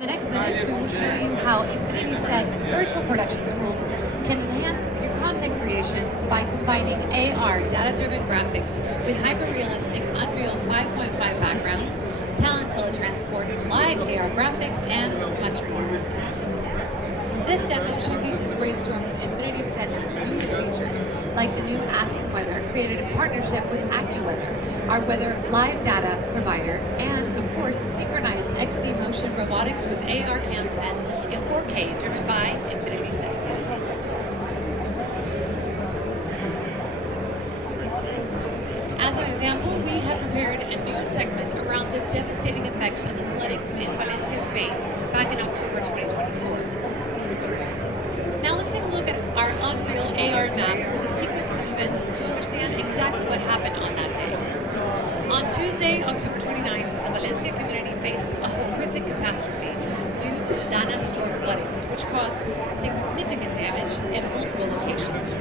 The next minutes, we will show you how Infinity Set's virtual production tools can enhance your content creation by combining AR data-driven graphics with hyper-realistic Unreal 5.5 backgrounds, talent teletransport, live AR graphics, and much more. This demo showcases Brainstorm's Infinity Set's newest features, like the new Asset Weather created in partnership with AccuWeather, our weather live data provider, and of course synchronized XD motion robotics with AR Cam 10 in 4K driven by Infinity Set. As an example, we have prepared a new segment around the devastating effects of the floodings in Valencia, Spain back in October 2024. Now let's take a look at our Unreal AR map with a sequence of events to understand exactly what happened on that day. On Tuesday, October 29th, the Valencia community faced a horrific catastrophe due to the Dana storm floodings, which caused significant damage in multiple locations.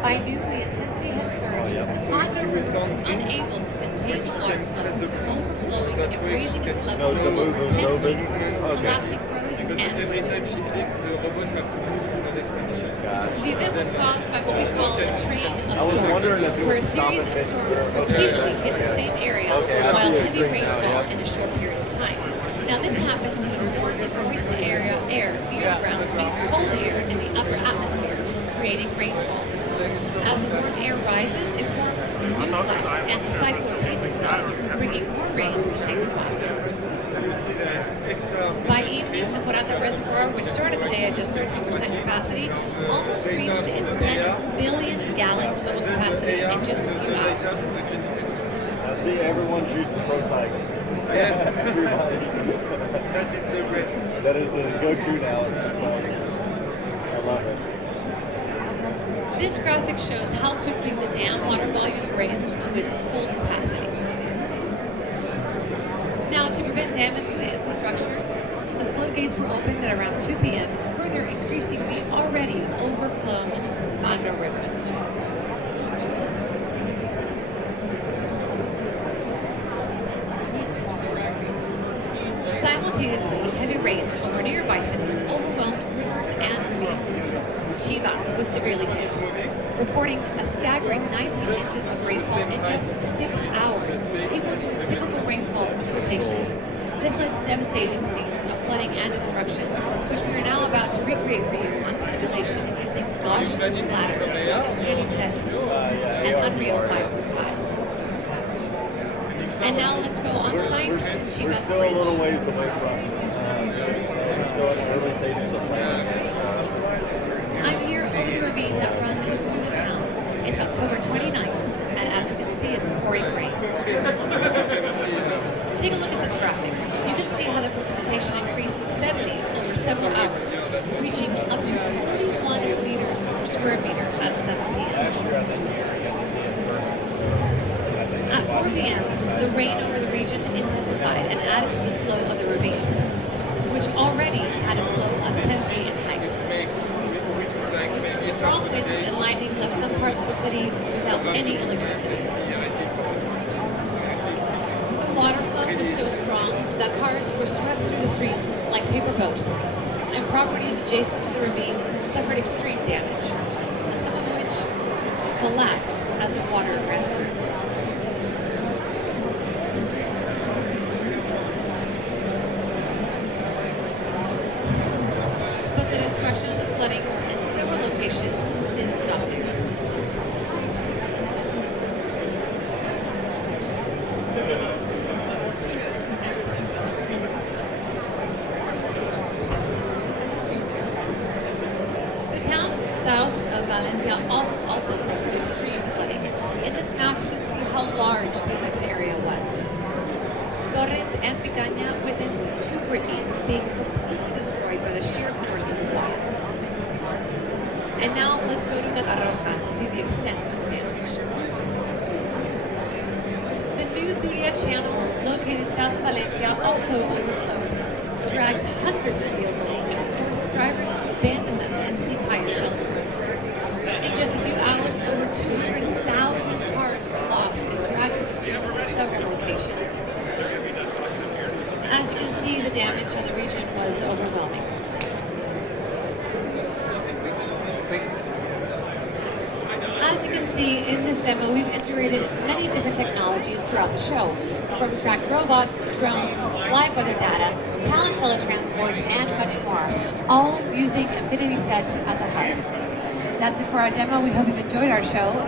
By noon, the intensity had surged. The pond was unable to contain the water flow, overflowing and raising its level to over 10 feet, collapsing roads and bridges. The event was caused by what we call a train of storms, where a series of storms repeatedly hit the same area while heavy rainfall in a short period of time. Now this happens when warm barista air near the ground meets cold air in the upper atmosphere, creating rainfall. As the warm air rises, it forms new clouds, and the cycle repeats itself, bringing more rain to the same spot. By evening, the Forata Reservoir, which started the day at just 13% capacity, almost reached its 10 billion gallon total capacity in just a few hours. I see everyone's using ProCycle. Yes. Everybody. That is the great. That is the go-to now. I love it. This graphic shows how quickly the dam water volume raised to its full capacity. Now, to prevent damage to the infrastructure, the floodgates were opened at around 2 p.m., further increasing the already overflown Magro River. Simultaneously, heavy rains over nearby cities overwhelmed rivers and ravines. Chiva was severely hit, reporting a staggering 19 inches of rainfall in just 6 hours, equal to its typical rainfall precipitation. This led to devastating scenes of flooding and destruction, which we are now about to recreate for you on simulation using Gaussian splatters from Infinity Set and Unreal 5.5. And now let's go on site to Chiva's We're still bridge. a little ways away from it. Still in the early stages of planning. I'm here over the ravine that runs through the town. It's October 29th, and as you can see, it's pouring rain. Take a look at this graphic. You can see how the precipitation increased steadily over several hours, reaching up to 41 liters per square meter at 7 p.m. At 4 p.m., the rain over the region intensified and added to the flow of the ravine, which already had a flow of 10 feet in height. Strong winds and lightning left some parts of the city without any electricity. The water flow was so strong that cars were swept through the streets like paper boats, and properties adjacent to the ravine suffered extreme damage, some of which collapsed as the water ran through. But the destruction of the floodings in several locations didn't stop there. The towns south of Valencia also suffered extreme flooding. In this map, you can see how large the affected area was. Torrent and Picaña witnessed 2 bridges being completely destroyed by the sheer force of the water. And now let's go to Catarroja to see the extent of the damage. The new Turia channel, located south of Valencia, also overflowed, dragged hundreds of vehicles and forced drivers to abandon them and seek higher shelter. In just a few hours, over 200,000 damage on the region was overwhelming. As you can see in this demo, we've integrated many different technologies throughout the show, from tracked robots to drones, live weather data, talent teletransport, and much more, all using Infinity Set as a hub. That's it for our demo. We hope you've enjoyed our show.